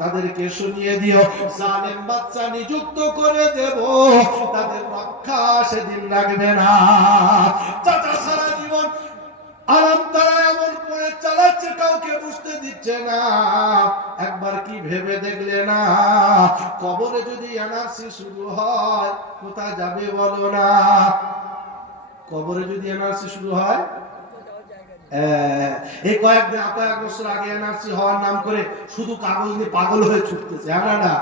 তাদেরকে শুনিয়ে দিও জালেম বাচ্চা নিযুক্ত করে দেব, তাদের রক্ষা সেদিন রাখবে না। চাচা সারা জীবন আরাম তারা এমন করে চালাচ্ছে, কাউকে বুঝতে দিচ্ছে না। একবার কি ভেবে দেখলে না, কবরে যদি এনআরসি শুরু হয় কোথায় যাবে বলো না? কবরে যদি এনআরসি শুরু হয়, এই কয়েক বছর আগে এনআরসি হওয়ার নাম করে শুধু কাগজ নিয়ে পাগল হয়ে ছুটতেছে। না,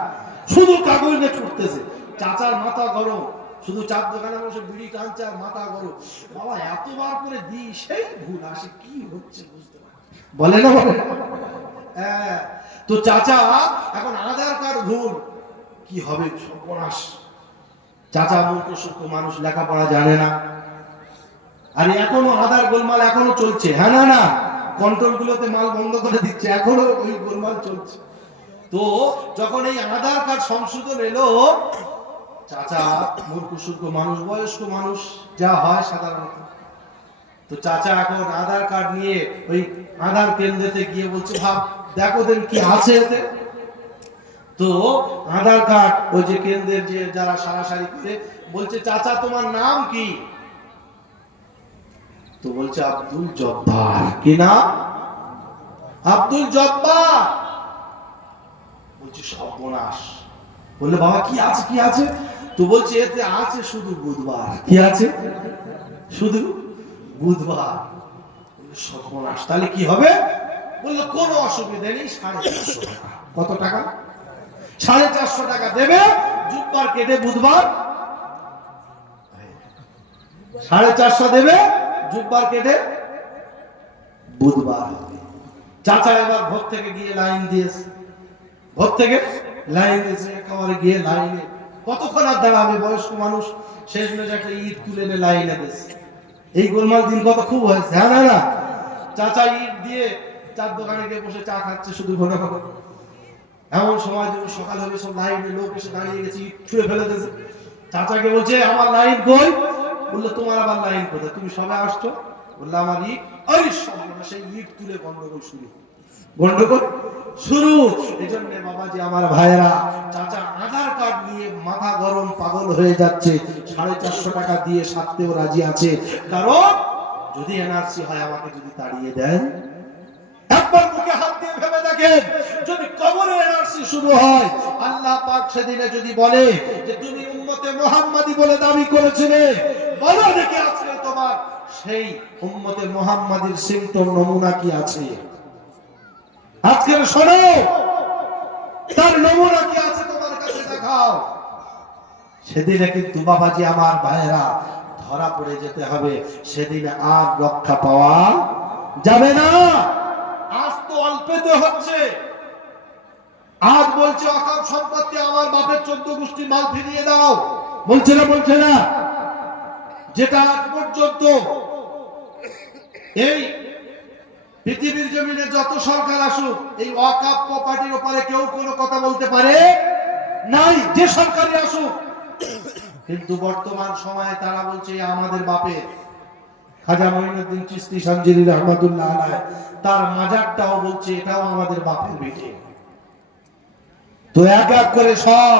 শুধু কাগজ নিয়ে ছুটতেছে। চাচার মাথা গরম, শুধু চার দোকানে বসে বিড়ি টানছে আর মাথা গরম। বাবা এতবার করে দিই, সেই ভুল আসে, কি হচ্ছে বুঝতে বলে না বলে। তো চাচা এখন আধার কার্ড ভুল, কি হবে সর্বনাশ। চাচা মূর্খ সূক্ষ্ম মানুষ, লেখাপড়া জানে না। আর এখনো আধার গোলমাল এখনো চলছে। হ্যাঁ না, কন্ট্রোল গুলোতে মাল বন্ধ করে দিচ্ছে, এখনো ওই গোলমাল চলছে। তো যখন এই আধার কার্ড সংশোধন এলো, চাচা মূর্খ সূক্ষ্ম মানুষ, বয়স্ক মানুষ যা হয় সাধারণত, তো চাচা এখন আধার কার্ড নিয়ে ওই আধার কেন্দ্রেতে গিয়ে বলছে, ভাব দেখো দেন কি আছে এতে। তো আধার কার্ড ওই যে কেন্দ্রের যে যারা সারাসারি করে বলছে, চাচা তোমার নাম কি? তো বলছে আব্দুল জব্বার। কি নাম? আব্দুল জব্বার। বলছে সর্বনাশ। বললে বাবা কি আছে, কি আছে? তো বলছে এতে আছে শুধু বুধবার। কি আছে? শুধু বুধবার। সর্বনাশ, তাহলে কি হবে? বললো কোনো অসুবিধা নেই, 450 টাকা। কত টাকা? 450 টাকা দেবে, বুধবার কেটে বুধবার 450 দেবে, বুধবার কেটে বুধবার হবে। চাচা এবার ভোর থেকে গিয়ে লাইন দিয়েছে, ভোর থেকে লাইন দিয়েছে, একেবারে গিয়ে লাইনে কতক্ষণ আর দাঁড়াবে, বয়স্ক মানুষ। শেষ মেয়ে একটা ইট তুলে এনে লাইনে দিয়েছে। এই গোলমাল দিন কত খুব হয়েছে। হ্যাঁ না, চাচা ইট দিয়ে চার দোকানে গিয়ে বসে চা খাচ্ছে শুধু ঘন ঘন। এমন সময় যখন সকাল হবে, সব লাইনে লোক এসে দাঁড়িয়ে গেছে, ইট ছুঁড়ে ফেলে দিয়েছে। চাচাকে বলছে আমার লাইন কই? বললো তোমার আবার লাইন কোথায়, তুমি সবাই আসছো? বললো আমার ইট। আরে সর্বনাশ, সেই ইট তুলে গন্ডগোল শুরু, গন্ডগোল শুরু। এই জন্য বাবাজি আমার ভাইয়েরা, চাচা আধার কার্ড নিয়ে মাথা গরম, পাগল হয়ে যাচ্ছে। 450 টাকা দিয়ে সারতেও রাজি আছে, কারণ যদি এনআরসি হয় আমাকে যদি তাড়িয়ে দেয়। একবার মুখে হাত দিয়ে ভেবে দেখেন, যদি কবরে এনআরসি শুরু হয়, আল্লাহ পাক সেদিনে যদি বলে যে তুমি উম্মতে মুহাম্মাদি বলে দাবি করেছিলে, বলো দেখি আজকে তোমার সেই উম্মতে মুহাম্মাদির সিম্পটম নমুনা কি আছে? আজকে শোনো, তার নমুনা কি আছে তোমার কাছে, দেখাও। সেদিনে কিন্তু বাবাজি আমার ভাইয়েরা ধরা পড়ে যেতে হবে। সেদিনে আর রক্ষা পাওয়া যাবে না। আজ তো অল্পেতে হচ্ছে, আজ বলছে অকাল সম্পত্তি আমার বাপের 14 গোষ্ঠী মাল ফিরিয়ে দাও, বলছে না, বলছে না। যেটা আজ পর্যন্ত এই পৃথিবীর জমিনে যত সরকার আসুক, এই ওয়াকাফ প্রপার্টির উপরে কেউ কোনো কথা বলতে পারে নাই, যে সরকারি আসুক। কিন্তু বর্তমান সময়ে তারা বলছে আমাদের বাপের। খাজা মঈনুদ্দিন চিশতি সানজিরি রহমাতুল্লাহ আলাইহি, তার মাজারটাও বলছে এটাও আমাদের বাপের ভিটে। তো এক এক করে সব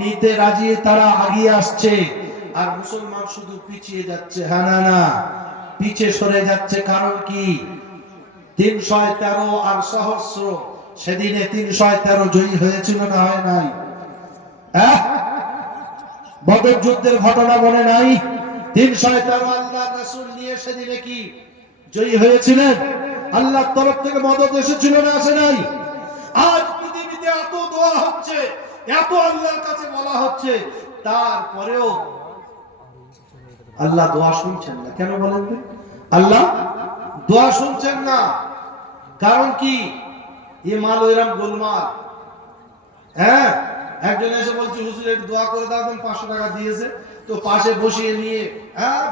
নিতে রাজি, তারা আগিয়ে আসছে, আর মুসলমান শুধু পিছিয়ে যাচ্ছে। হ্যাঁ না, পিছে সরে যাচ্ছে। কারণ কি? 313 আর সহস্র, সেদিনে 313 জয়ী হয়েছিল না হয় নাই? বদর যুদ্ধের ঘটনা মনে নাই? 313 আল্লাহ রাসূল নিয়ে সেদিনে কি জয়ী হয়েছিলেন? আল্লাহর তরফ থেকে মদদ এসেছিল না আসে নাই? আজ পৃথিবীতে এত দোয়া হচ্ছে, এত আল্লাহর কাছে বলা হচ্ছে, তারপরেও আল্লাহ দোয়া শুনছেন না। কেন বলেন তো? আল্লাহ দোয়া শুনছেন না, কারণ কি? এ মাল ওইরকম গোলমাল। হ্যাঁ, একজন এসে বলছে হুজুর একটু দোয়া করে দাও, 500 টাকা দিয়েছে, তো পাশে বসিয়ে নিয়ে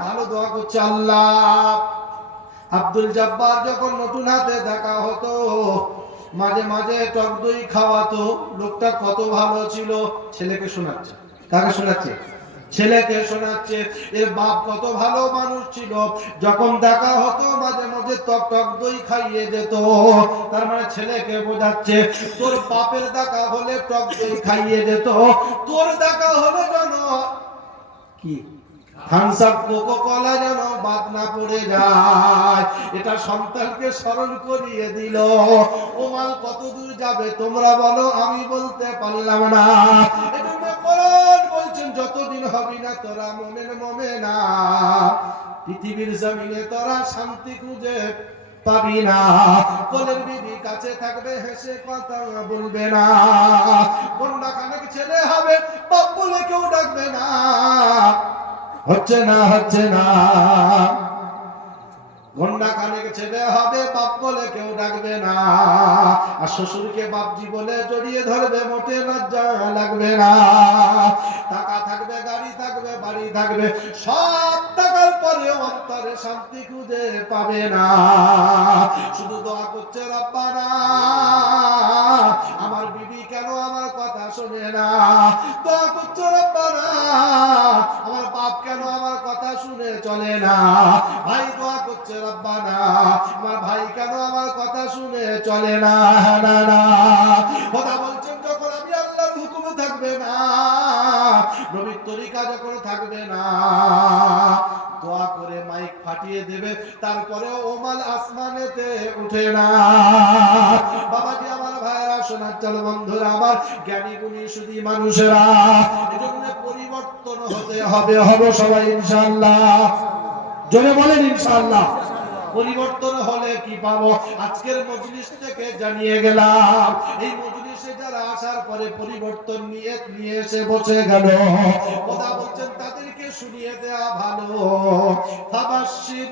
ভালো দোয়া করছে। আল্লাহ, আব্দুল জব্বার যখন নতুন হাতে দেখা হতো, মাঝে মাঝে টক দই খাওয়াতো, লোকটা কত ভালো ছিল। ছেলেকে শোনাচ্ছে, কাকে শোনাচ্ছে? ছেলেকে শোনাচ্ছে এর বাপ কত ভালো মানুষ ছিল, যখন দেখা হতো মাঝে মাঝে টক টক দই খাইয়ে যেত। তার মানে ছেলেকে বোঝাচ্ছে তোর বাপের দেখা হলে টক দই খাইয়ে যেত, তোর দেখা হলে যেন কি থামস আপ কোকো কোলা যেন বাদ না পড়ে যায়। এটা সন্তানকে স্মরণ করিয়ে দিল। ও মাল কত দূর যাবে তোমরা বলো, আমি বলতে পারলাম না। এজন্য কোরআন বলছেন যতদিন হবি না তোরা মুমিন মুমিনা, পৃথিবীর জমিনে তোরা শান্তি খুঁজে পাবি না। কোলের বিবি কাছে থাকবে, হেসে কথা বলবে না। কন্যা খানেক ছেলে হবে, বাপ বলে কেউ ডাকবে না। হচ্ছে না, হচ্ছে না। কন্যা খানেক ছেলে হবে, বাপ বলে কেউ ডাকবে না। আর শ্বশুরকে বাপজি বলে জড়িয়ে ধরবে, মোটে লজ্জা লাগবে না। টাকা থাকবে, গাড়ি থাকবে, বাড়ি থাকবে, সব টাকার পরে অন্তরে শান্তি খুঁজে পাবে না। শুধু দোয়া করছে রব্বানা আমার বিবি কেন আমার কথা শোনে না। দোয়া করছে রব্বানা আমার বাপ কেন আমার কথা শুনে চলে না। ভাই দোয়া করছে রব্বানা আমার ভাই কেন আমার কথা শুনে চলে না। না না কথা বলছেন যখন আমি আল্লাহর হুকুম থাকবে না, নবীর তরিকা যখন থাকবে না, দোয়া করে মাইক ফাটিয়ে দেবে, তারপরে ওমাল আসমানেতে উঠে না। বাবাজি আমার ভাইরা শোনার চলো বন্ধুরা আমার, জ্ঞানী গুণী শুধু মানুষেরা, এজন্য পরিবর্তন হতে হবে, হবে সবাই ইনশাআল্লাহ। জোরে বলেন ইনশাআল্লাহ। পরিবর্তন হলে কি পাবো? আজকের মজলিস থেকে জানিয়ে গেলাম, এই মজলিসে যারা আসার পরে পরিবর্তন নিয়ে এসে বসে গেল, কথা বলছেন তাদেরকে শুনিয়ে দেয়া ভালো। ফাবাশশির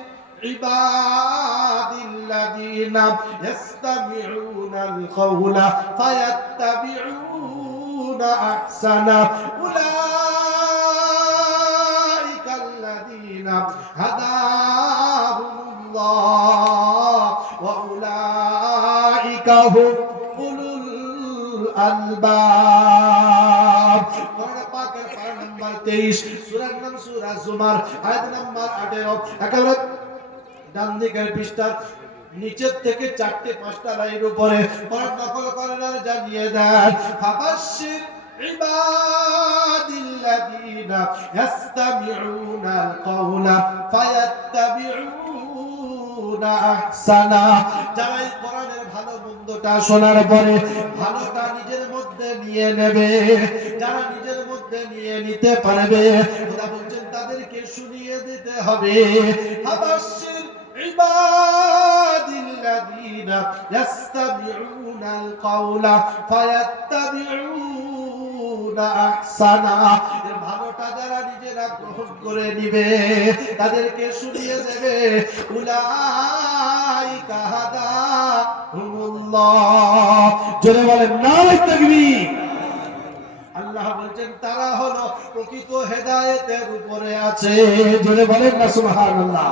ইবাদিল্লাযীনা ইস্তামিউনাল কাওলা ফায়াত্তাবিউনা আহসানা উলাইকাল্লাযীনা হাদাহুমুল্লাহ ওয়া উলাইকা হুম উলুল আলবাব। কোরআন পাকের পারা নাম্বার 23, সূরার নাম সূরা জুমার, আয়াত নাম্বার 18। একেবারে ডান দিকের পৃষ্ঠার নিচের থেকে 4-5টা লাইন উপরে কোরআন নকল করেন আর জানিয়ে দেন, ফাবাশশির ইবাদিল্লাযীনা ইস্তামিউনাল কাওলা ফায়াত্তাবিউনা আহসানা। যারা এই কোরআনের ভালো মন্দটা শোনার পরে ভালোটা নিজের মধ্যে নিয়ে নেবে, যারা নিজের মধ্যে নিয়ে নিতে পারবে, খোদা বলছেন তাদেরকে শুনিয়ে দিতে হবে। ফাবাশশির ইবাদিল্লাযীনা ইস্তামিউনাল কাওলা ফায়াত্তাবিউনা আহসানা। এর ভালোটা যারা নিজেরা গ্রহণ করে নিবে, তাদেরকে শুনিয়ে দেবে, উলাইকা হাদাহুমুল্লাহ। জোরে বলেন নারে তাকবীর। আল্লাহ বলছেন তারা হলো প্রকৃত হেদায়েতের উপরে আছে। জোরে বলেন না সুবহানাল্লাহ।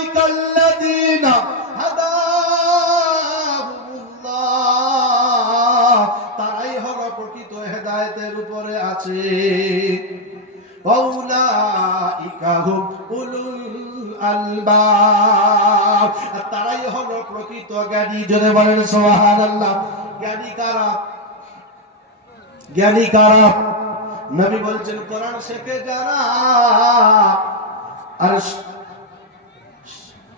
উলাইকাল্লাযীনা হাদাহুমুল্লাহ, তারাই হলো প্রকৃত হেদায়েতের উপরে আছে। ওয়া উলাইকা হুম উলুল আলবাব, তারাই হলো প্রকৃত জ্ঞানী। জোরে বলেন সুবহানাল্লাহ। জ্ঞানী কারা? জ্ঞানী কারা? নবী বলছেন কোরআন শেখে যারা আর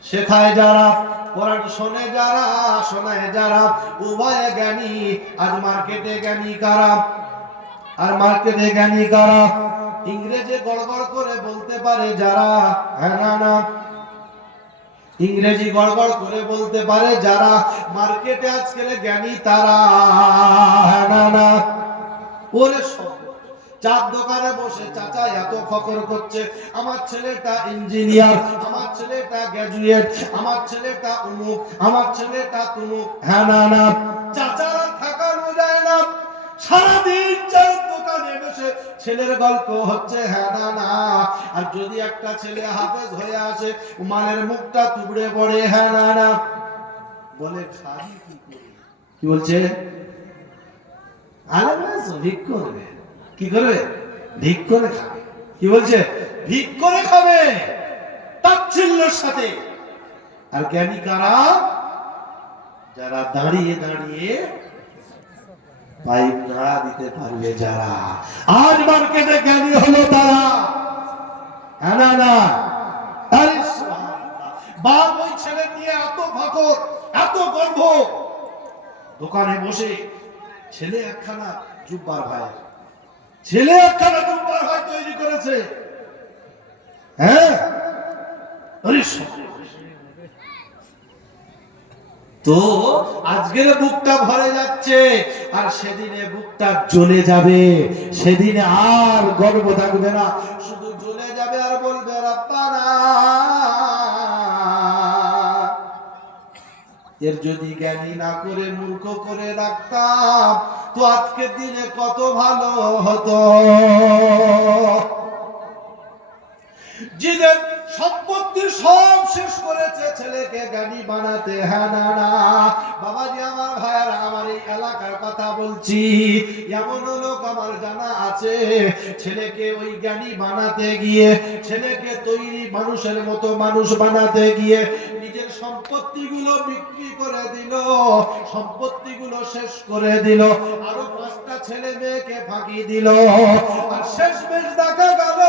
শেখায় যারা, কোরআন শোনে যারা, শোনায় যারা, উভয় জ্ঞানী। আজ মার্কেটে জ্ঞানী কারা? আর মার্কেটে জ্ঞানী কারা? ইংরেজি গড়গড় করে বলতে পারে যারা, হ্যাঁ না না, ইংরেজি গড়গড় করে বলতে পারে যারা, মার্কেটে আজকের জ্ঞানী তারা, হ্যাঁ না না। ওরে চার দোকানে বসে চাচা এত ফকর করছে, আমার ছেলেটা ইঞ্জিনিয়ার, আমার ছেলেটা গ্রাজুয়েট, আমার ছেলেটা অমুক, আমার ছেলেটা তমুক, হ্যাঁ না না। চাচারা থাকানো যায় না, সারাদিন চার দোকানে বসে ছেলের গল্প হচ্ছে, হ্যাঁ না না। আর যদি একটা ছেলে হাফেজ হয়ে আসে, মালের মুখটা তুবড়ে পড়ে, হ্যাঁ না না। বলে খাই কি করে? কি বলছে? আলেম ভিক করবে, কি করবে? ভিক করে খাবে। কি বলছে? ভিক করে খাবে তাচ্ছিল্যের সাথে। আর জ্ঞানী কারা? যারা দাঁড়িয়ে দাঁড়িয়ে পাইপ নাড়া দিতে পারবে যারা। আজ মার্কেটে জ্ঞানী হলো তারা। না না, আরে সুবহানাল্লাহ, বাপ ওই ছেলে নিয়ে এত ফাকর, এত গর্ব। দোকানে বসে ছেলে একখানা জুব্বার ভাই, ছেলে একখানা জুব্বার ভাই তৈরি করেছে। হ্যাঁ, তো আজকের বুকটা ভরে যাচ্ছে, আর সেদিনে বুকটা জ্বলে যাবে। সেদিনে আর গর্ব থাকবে না, শুধু জ্বলে যাবে আর বলবে রব্বানা। এর যদি জ্ঞানী না করে মূর্খ করে রাখতাম তো আজকের দিনে কত ভালো হতো। যিনি সম্পত্তি সব শেষ করেছে ছেলেকে জ্ঞানী বানাতে। হ্যাঁ না না বাবাজি, আমার ভাইয়ারা, আমার এই এলাকার কথা বলছি, এমন লোক আমার জানা আছে, ছেলেকে ওই জ্ঞানী বানাতে গিয়ে, ছেলেকে তৈরি মানুষের মতো মানুষ বানাতে গিয়ে নিজের সম্পত্তিগুলো বিক্রি করে দিল, সম্পত্তিগুলো শেষ করে দিল, আরো 5টা ছেলে মেয়েকে ফাঁকি দিল। আর শেষমেশ দেখা গেল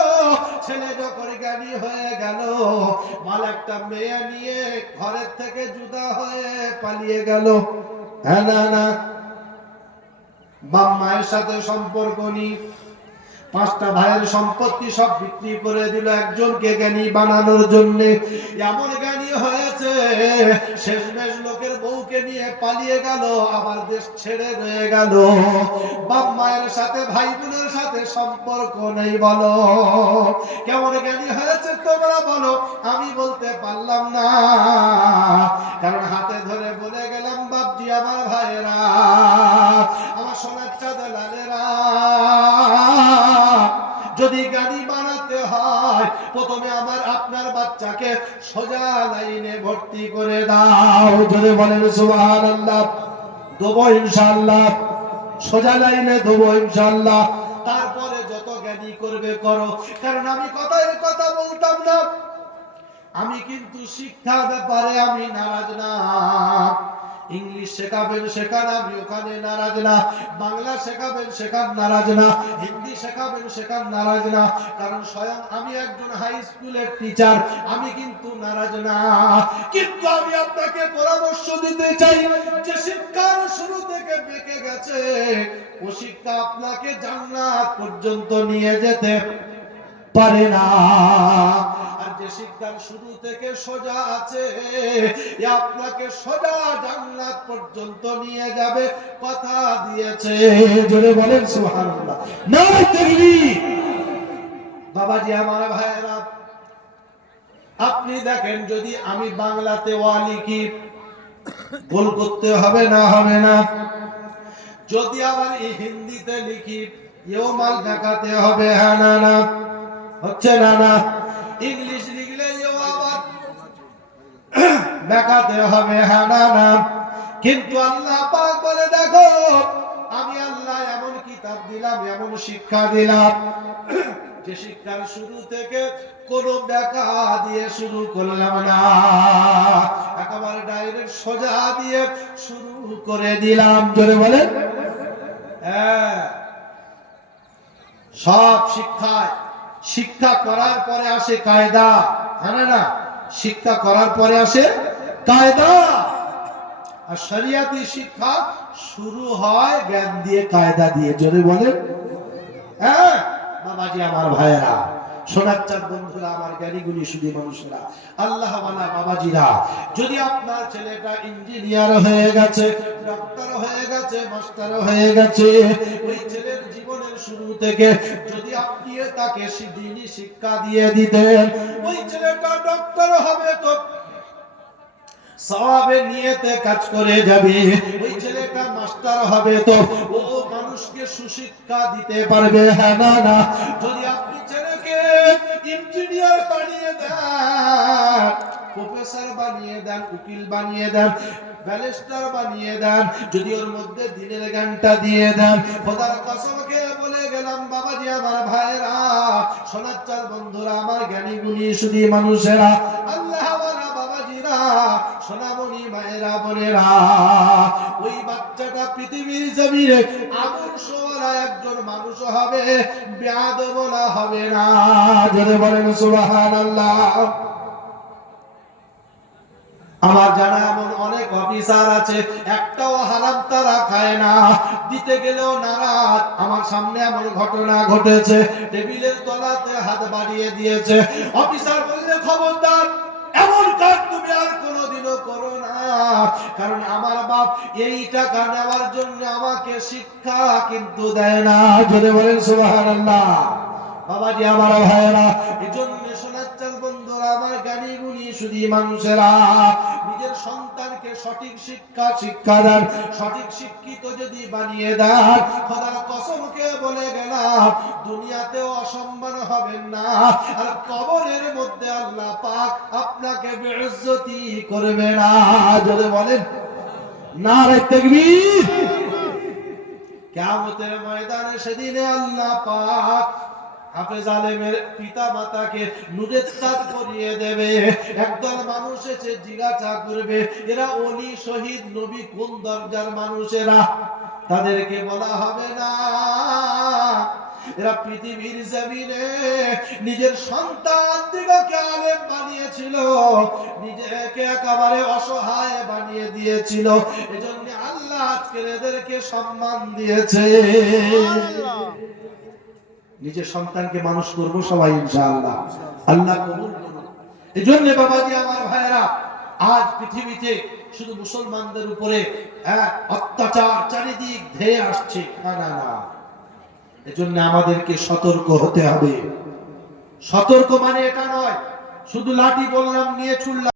ছেলে যখন জ্ঞানী হয়ে গেল, মাল একটা মেয়ে নিয়ে ঘরের থেকে জুদা হয়ে পালিয়ে গেল। হ্যাঁ না না, বাপ মায়ের সাথে সম্পর্ক নেই, 5টা ভাইয়ের সম্পত্তি সব বিক্রি করে দিল একজনকে জ্ঞানী বানানোর জন্য। এমন জ্ঞানী হয়েছে শেষমেশ লোকের বউকে নিয়ে পালিয়ে গেল, আবার দেশ ছেড়ে রয়ে গেল। বাপ মায়ের সাথে ভাই বোনের সাথে সম্পর্ক নেই। বলো কেমন জ্ঞানী হয়েছে তোমরা বলো? আমি বলতে পারলাম না, কারণ হাতে ধরে বলে গেলাম বাপজি, আমার ভাইয়েরা, আমার সোনার চাঁদা লালেরা, যদি জ্ঞানী বানাতে হয় প্রথমে আমার আপনার বাচ্চাকে সোজা লাইনে ভর্তি করে দাও। যদি বলেন সুবহানাল্লাহ, দেবো ইনশাআল্লাহ, সোজা লাইনে দেবো ইনশাআল্লাহ। তারপরে যত জ্ঞানী করবে করো, কারণ আমি কথা বলতাম না। আমি কিন্তু শিক্ষার ব্যাপারে আমি নারাজ না। ইংলিশ শেখাবেন শেখান, আমি ওখানে নারাজ না। বাংলা শেখাবেন শেখান, নারাজ না। হিন্দি শেখাবেন শেখান, নারাজ না। কারণ স্বয়ং আমি একজন হাই স্কুলের টিচার, আমি কিন্তু নারাজ না। কিন্তু আমি আপনাকে পরামর্শ দিতে চাই, যে শিক্ষার শুরু থেকে বেঁকে গেছে ও শিক্ষা আপনাকে জান্নাত পর্যন্ত নিয়ে যেতে পারে না। আর যে শিক্ষার শুরু থেকে সোজা আছে এ আপনাকে সোজা জান্নাত পর্যন্ত নিয়ে যাবে, কথা দিয়েছে। জোরে বলেন সুবহানাল্লাহ, নারে তাকবীর। বাবাজি, আমার ভাইয়েরা, আপনি দেখেন, যদি আমি বাংলাতে ওয়া লিখি গোল করতে হবে না? হবে না। যদি আবার হিন্দিতে লিখি এও মাল দেখাতে হবে। হ্যাঁ না না, হচ্ছে না না। ইংলিশ লিখলে এও আবার দেখাতে হবে। হ্যাঁ না না। কিন্তু আল্লাহ পাক বলে, দেখো আমি আল্লাহ এমন কিতাব দিলাম, এমন শিক্ষা দিলাম, যে শিক্ষার শুরু থেকে কোন ব্যাখ্যা দিয়ে শুরু করলাম না, একেবারে ডাইরেক্ট সোজা দিয়ে শুরু করে দিলাম। জোরে বলেন। হ্যাঁ, সব শিক্ষা করার পরে আসে কায়দা। জানে না, শিক্ষা করার পরে আসে কায়দা। আর শরিয়াতি শিক্ষা শুরু হয় জ্ঞান দিয়ে, কায়দা দিয়ে। জোরে বলেন। হ্যাঁ বাবাজি, আমার ভাইয়েরা, সোনার চাঁদ বন্ধুরা, আমার জ্ঞানীগুলি শুধু মানুষেরা, আল্লাহ ওয়ালা বাবাজিরা, যদি আপনার ছেলেটা ইঞ্জিনিয়ার হয়ে গেছে, ডাক্তার হয়ে গেছে, মাস্টার হয়ে গেছে, ওই ছেলের জীবনের শুরু থেকে যদি আপনি তাকে দ্বীনি শিক্ষা দিয়ে দিতেন, ওই ছেলেটা ডক্টর হবে তো সওয়াবে নিয়তে কাজ করে যাবে। ওই ছেলেটা মাস্টার হবে তো ও মানুষকে সুশিক্ষা দিতে পারবে। হ্যাঁ না না। যদি আপনি ছেলেকে ইঞ্জিনিয়ার বানিয়ে দেন, প্রফেসর বানিয়ে দেন, উকিল বানিয়ে দেন, ব্যালিস্টার বানিয়ে দেন, যদি ওর মধ্যে দিনের জ্ঞানটা দিয়ে দেন, খোদার কসম খেয়ে বলে গেলাম বাবাজি আমার ভাইরা, সোনার চাল বন্ধুরা, আমার জ্ঞানী গুণী শুধু মানুষেরা, আল্লাহ ওয়ালা বাবাজিরা, সোনামণি মায়েরা বোনেরা, ওই বাচ্চাটা পৃথিবীর জমিনে আদর্শওয়ালা একজন মানুষ হবে, বেয়াদব বলা হবে না। যদি বলেন সুবহানাল্লাহ। আমার জানা এমন অনেক অফিসার আছে, একটাও হারাম তারা খায় না, দিতে গেলেও নারাজ। আমার সামনে এমন ঘটনা ঘটেছে, টেবিলের তলাতে হাত বাড়িয়ে দিয়েছে, অফিসার বললে খবরদার এমন কাজ তুমি আর কোনোদিনও করো না, কারণ আমার বাপ এই টাকা নেওয়ার জন্য আমাকে শিক্ষা কিন্তু দেয় না। যদি বলেন সুবহানাল্লাহ। বাবাজি আমার ভাইয়েরা, এজন্য শোনার চাল বন্ধুরা, আমার জ্ঞানী গুণী শুধু মানুষেরা, নিজের সন্তানকে সঠিক শিক্ষা দেন, সঠিক শিক্ষিত যদি বানিয়ে দেন, খোদার কসমকে বলে গেলাম দুনিয়াতেও অসম্মান হবেন না, আর কবরের মধ্যে আল্লাহ পাক আপনাকে বেইজ্জতি করবে না। যদি বলেন নারে তাকবীর। কিয়ামতের ময়দানে সেদিনে আল্লাহ পাক হাফেজ আলেমের পিতা মাতাকে নুরেত্তাত করিয়ে দেবে। একদল মানুষ এসে জিজ্ঞাসা করবে, এরা ওলি শহীদ নবী কোন দরজার মানুষেরা? তাদেরকে বলা হবে না, এরা পৃথিবীর জমিনে নিজের সন্তান দিগকে আলেম বানিয়েছিল, নিজেকে একেবারে অসহায় বানিয়ে দিয়েছিল, এজন্য আল্লাহ আজকে এদেরকে সম্মান দিয়েছে। নিজের সন্তানকে মানুষ করবো সবাই ইনশাআল্লাহ, আল্লাহ কবুল করুন। এজন্য বাবাজি আমার ভাইয়েরা, আজ পৃথিবীতে শুধু মুসলমানদের উপরে অত্যাচার চারিদিক ধেয়ে আসছে, না, এজন্য আমাদেরকে সতর্ক হতে হবে। সতর্ক মানে এটা নয় শুধু লাঠি বললাম নিয়ে ছুড়লাম।